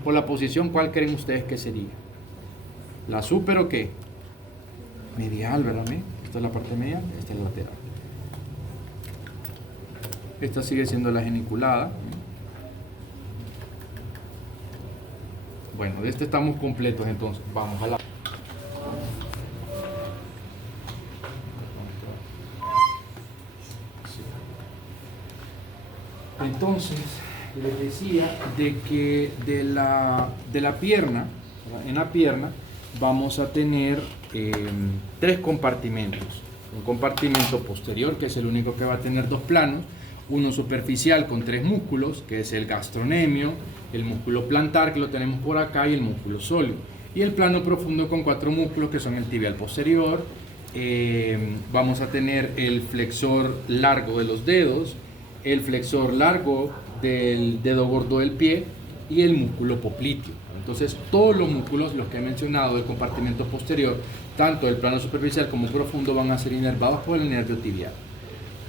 por la posición, ¿cuál creen ustedes que sería? ¿La super o qué? Medial, ¿verdad? Esta es la parte medial, esta es la lateral. Esta sigue siendo la geniculada. Bueno, de este estamos completos, entonces vamos a la... Entonces, les decía de que de la pierna, ¿verdad? En la pierna vamos a tener tres compartimentos. Un compartimento posterior, que es el único que va a tener dos planos, uno superficial con tres músculos, que es el gastrocnemio, el músculo plantar, que lo tenemos por acá, y el músculo sólido. Y el plano profundo con cuatro músculos, que son el tibial posterior. Vamos a tener el flexor largo de los dedos, el flexor largo del dedo gordo del pie y el músculo popliteo. Entonces, todos los músculos, los que he mencionado del compartimento posterior, tanto del plano superficial como profundo, van a ser inervados por el nervio tibial.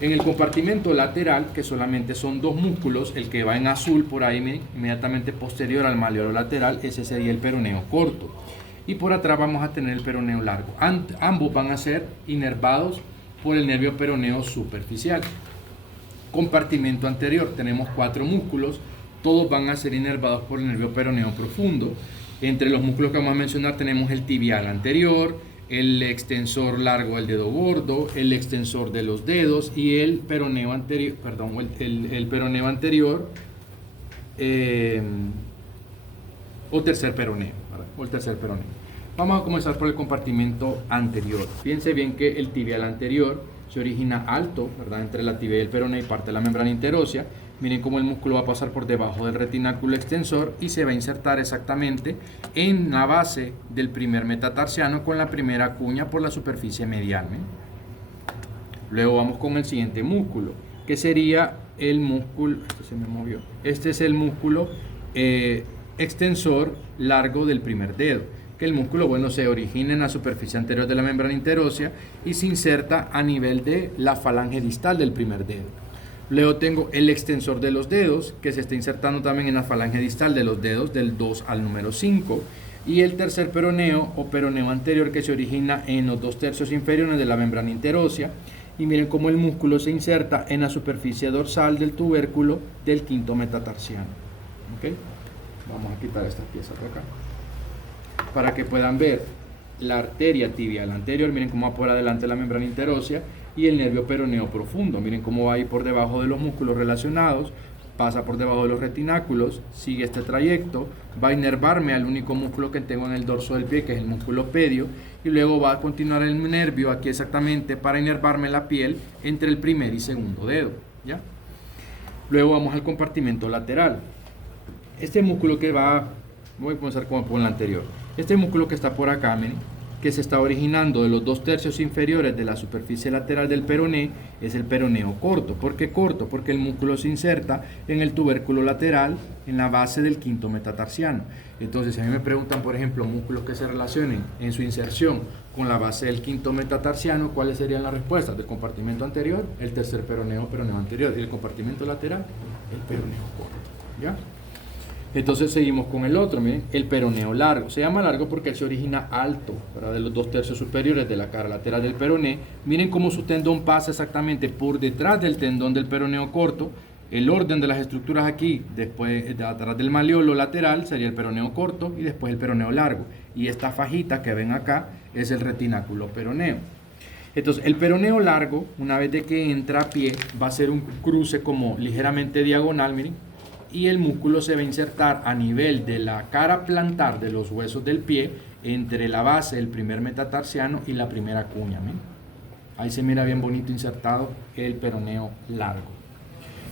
En el compartimento lateral, que solamente son dos músculos, el que va en azul por ahí inmediatamente posterior al malleolo lateral, ese sería el peroneo corto. Y por atrás vamos a tener el peroneo largo. Ambos van a ser inervados por el nervio peroneo superficial. Compartimento anterior, tenemos cuatro músculos, todos van a ser inervados por el nervio peroneo profundo. Entre los músculos que vamos a mencionar tenemos el tibial anterior, el extensor largo del dedo gordo, el extensor de los dedos y el peroneo anterior, el peroneo anterior o tercer peroneo, ¿verdad? O el tercer peroneo. Vamos a comenzar por el compartimento anterior. Fíjense bien que el tibial anterior se origina alto, ¿verdad? Entre la tibia y el peroneo y parte de la membrana interósea. Miren cómo el músculo va a pasar por debajo del retináculo extensor y se va a insertar exactamente en la base del primer metatarsiano con la primera cuña por la superficie medial. Luego vamos con el siguiente músculo, que sería el músculo, este es el músculo extensor largo del primer dedo, que el músculo, bueno, se origina en la superficie anterior de la membrana interósea y se inserta a nivel de la falange distal del primer dedo. Luego tengo el extensor de los dedos, que se está insertando también en la falange distal de los dedos del 2 al número 5. Y el tercer peroneo o peroneo anterior, que se origina en los 2/3 inferiores de la membrana interósea. Y miren cómo el músculo se inserta en la superficie dorsal del tubérculo del quinto metatarsiano. ¿Okay? Vamos a quitar estas piezas de acá para que puedan ver la arteria tibial anterior. Miren cómo va por adelante de la membrana interósea y el nervio peroneo profundo. Miren cómo va ahí por debajo de los músculos relacionados, pasa por debajo de los retináculos, sigue este trayecto, va a inervarme al único músculo que tengo en el dorso del pie, que es el músculo pedio, y luego va a continuar el nervio aquí exactamente para inervarme la piel entre el primer y segundo dedo, ¿ya? Luego vamos al compartimento lateral. Este músculo que va, voy a comenzar como por el anterior, este músculo que está por acá, miren, que se está originando de los 2/3 inferiores de la superficie lateral del peroné, es el peroneo corto. ¿Por qué corto? Porque el músculo se inserta en el tubérculo lateral, en la base del quinto metatarsiano. Entonces, si a mí me preguntan, por ejemplo, músculos que se relacionen en su inserción con la base del quinto metatarsiano, ¿cuáles serían las respuestas? Del compartimento anterior, el tercer peroneo anterior, y el compartimento lateral, el peroneo corto. ¿Ya? Entonces seguimos con el otro, miren, el peroneo largo. Se llama largo porque él se origina alto, ¿verdad? De los 2/3 superiores de la cara lateral del peroné. Miren cómo su tendón pasa exactamente por detrás del tendón del peroneo corto. El orden de las estructuras aquí, después de atrás del malleolo lateral, sería el peroneo corto y después el peroneo largo. Y esta fajita que ven acá es el retináculo peroneo. Entonces, el peroneo largo, una vez de que entra a pie, va a ser un cruce como ligeramente diagonal, miren, y el músculo se va a insertar a nivel de la cara plantar de los huesos del pie entre la base del primer metatarsiano y la primera cuña. ¿Ven? Ahí se mira bien bonito insertado el peroneo largo.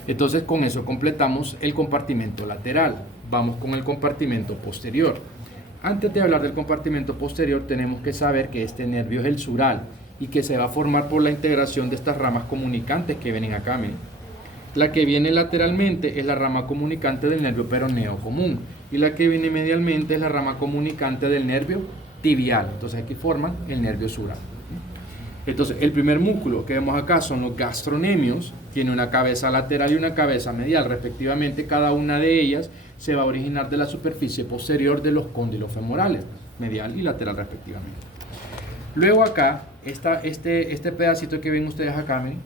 Entonces con eso completamos el compartimento lateral. Vamos con el compartimento posterior. Antes de hablar del compartimento posterior tenemos que saber que este nervio es el sural y que se va a formar por la integración de estas ramas comunicantes que vienen acá. ¿Ven? La que viene lateralmente es la rama comunicante del nervio peroneo común y la que viene medialmente es la rama comunicante del nervio tibial. Entonces aquí forman el nervio sural. Entonces, el primer músculo que vemos acá son los gastronemios, tiene una cabeza lateral y una cabeza medial, respectivamente. Cada una de ellas se va a originar de la superficie posterior de los cóndilos femorales, medial y lateral respectivamente. Luego acá, este pedacito que ven ustedes acá, miren,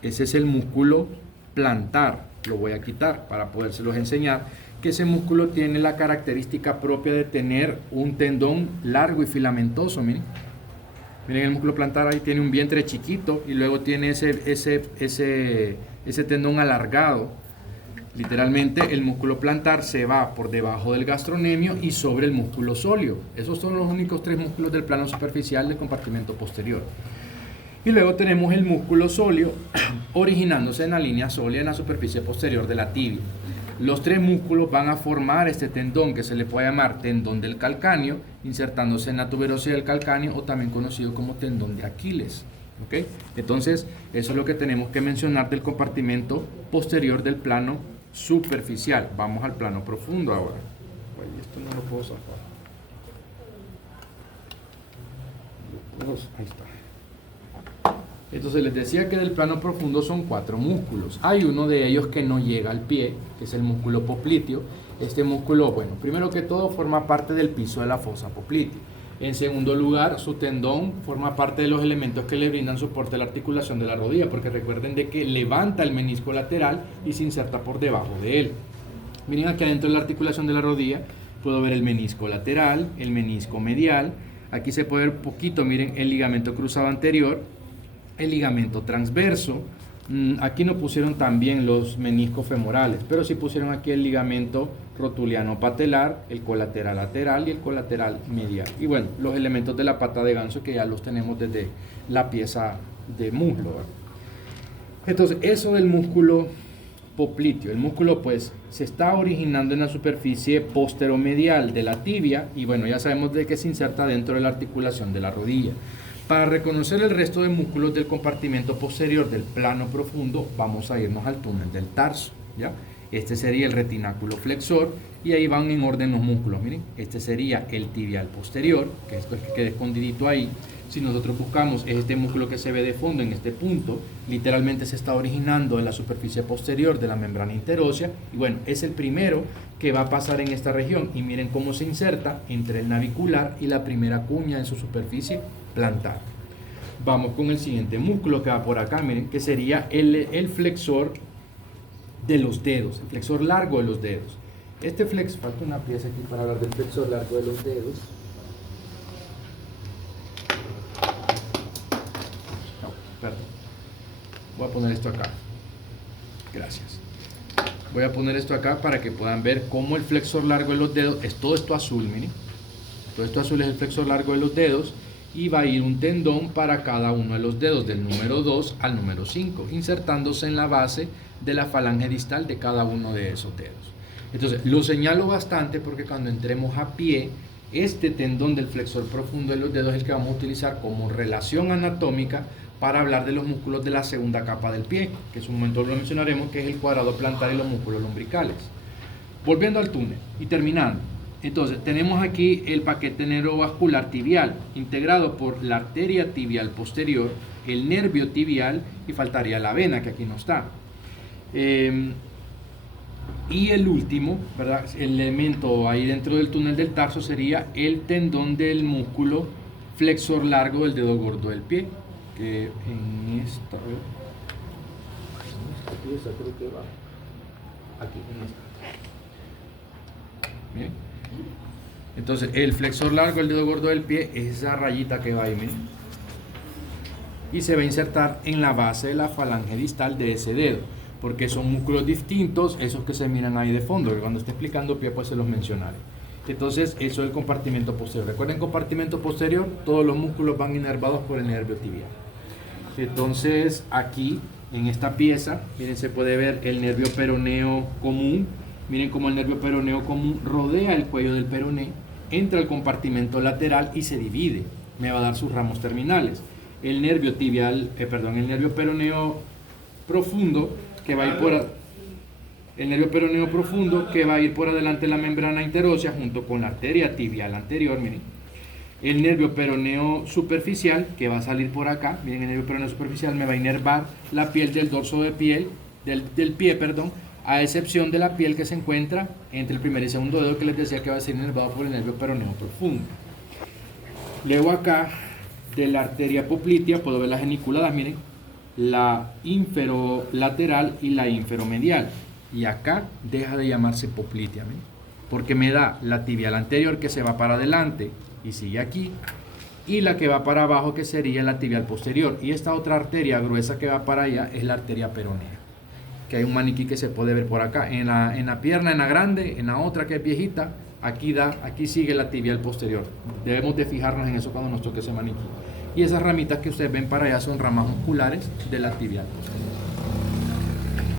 ese es el músculo plantar. Lo voy a quitar para podérselos enseñar, que ese músculo tiene la característica propia de tener un tendón largo y filamentoso, miren. Miren el músculo plantar, ahí tiene un vientre chiquito y luego tiene ese tendón alargado. Literalmente el músculo plantar se va por debajo del gastronemio y sobre el músculo sóleo. Esos son los únicos 3 músculos del plano superficial del compartimento posterior. Y luego tenemos el músculo sóleo originándose en la línea sólea en la superficie posterior de la tibia. Los 3 músculos van a formar este tendón que se le puede llamar tendón del calcáneo, insertándose en la tuberosidad del calcáneo, o también conocido como tendón de Aquiles. ¿Okay? Entonces, eso es lo que tenemos que mencionar del compartimento posterior del plano superficial. Vamos al plano profundo ahora. Ay, esto no lo puedo sacar. Ahí está. Entonces les decía que del plano profundo son 4 músculos. Hay uno de ellos que no llega al pie, que es el músculo popliteo. Este músculo, bueno, primero que todo forma parte del piso de la fosa poplitea. En segundo lugar, su tendón forma parte de los elementos que le brindan soporte a la articulación de la rodilla, porque recuerden de que levanta el menisco lateral y se inserta por debajo de él. Miren aquí adentro de la articulación de la rodilla, puedo ver el menisco lateral, el menisco medial. Aquí se puede ver poquito, miren, el ligamento cruzado anterior, el ligamento transverso. Aquí no pusieron también los meniscos femorales, pero sí pusieron aquí el ligamento rotuliano patelar, el colateral lateral y el colateral medial. Y bueno, los elementos de la pata de ganso que ya los tenemos desde la pieza de muslo, ¿verdad? Entonces, eso del músculo popliteo. El músculo pues se está originando en la superficie posteromedial de la tibia y bueno, ya sabemos de que se inserta dentro de la articulación de la rodilla. Para reconocer el resto de músculos del compartimento posterior del plano profundo, vamos a irnos al túnel del tarso, ¿ya? Este sería el retináculo flexor y ahí van en orden los músculos. Miren, este sería el tibial posterior, que es el que queda escondidito ahí. Si nosotros buscamos este músculo que se ve de fondo en este punto, literalmente se está originando en la superficie posterior de la membrana interósea y bueno, es el primero que va a pasar en esta región y miren cómo se inserta entre el navicular y la primera cuña en su superficie plantar. Vamos con el siguiente músculo que va por acá, miren, que sería el flexor de los dedos, el flexor largo de los dedos. Falta una pieza aquí para hablar del flexor largo de los dedos. No, perdón. Voy a poner esto acá. Gracias. Voy a poner esto acá para que puedan ver cómo el flexor largo de los dedos es todo esto azul, miren. Todo esto azul es el flexor largo de los dedos. Y va a ir un tendón para cada uno de los dedos, del número 2 al número 5, insertándose en la base de la falange distal de cada uno de esos dedos. Entonces, lo señalo bastante porque cuando entremos a pie, este tendón del flexor profundo de los dedos es el que vamos a utilizar como relación anatómica para hablar de los músculos de la segunda capa del pie, que en un momento lo mencionaremos, que es el cuadrado plantar y los músculos lumbricales. Volviendo al túnel y terminando. Entonces, tenemos aquí el paquete neurovascular tibial, integrado por la arteria tibial posterior, el nervio tibial y faltaría la vena, que aquí no está. Y el último, ¿verdad? El elemento ahí dentro del túnel del tarso sería el tendón del músculo flexor largo del dedo gordo del pie, que en esta pieza creo que va aquí, en esta. Bien. Entonces, el flexor largo del dedo gordo del pie es esa rayita que va ahí, miren. Y se va a insertar en la base de la falange distal de ese dedo, porque son músculos distintos, esos que se miran ahí de fondo, que cuando esté explicando pie pues se los mencionaré. Entonces, eso es el compartimento posterior. Recuerden, compartimento posterior, todos los músculos van inervados por el nervio tibial. Entonces, aquí, en esta pieza, miren, se puede ver el nervio peroneo común. Miren cómo el nervio peroneo común rodea el cuello del peroné, entra al compartimento lateral y se divide. Me va a dar sus ramos terminales. El nervio tibial, el nervio peroneo profundo que va a ir por adelante de la membrana interósea junto con la arteria tibial anterior, miren. El nervio peroneo superficial, que va a salir por acá, miren, el nervio peroneo superficial me va a inervar la piel del dorso de piel, del pie, perdón, a excepción de la piel que se encuentra entre el primer y segundo dedo, que les decía que va a ser inervado por el nervio peroneo profundo. Luego acá, de la arteria poplitea, puedo ver las geniculadas, miren, la inferolateral y la inferomedial. Y acá deja de llamarse poplitea, miren, porque me da la tibial anterior que se va para adelante y sigue aquí, y la que va para abajo que sería la tibial posterior. Y esta otra arteria gruesa que va para allá es la arteria peronea, que hay un maniquí que se puede ver por acá, en la pierna, en la grande, en la otra que es viejita, aquí sigue la tibial posterior. Debemos de fijarnos en eso cuando nos toque ese maniquí. Y esas ramitas que ustedes ven para allá son ramas musculares de la tibial posterior.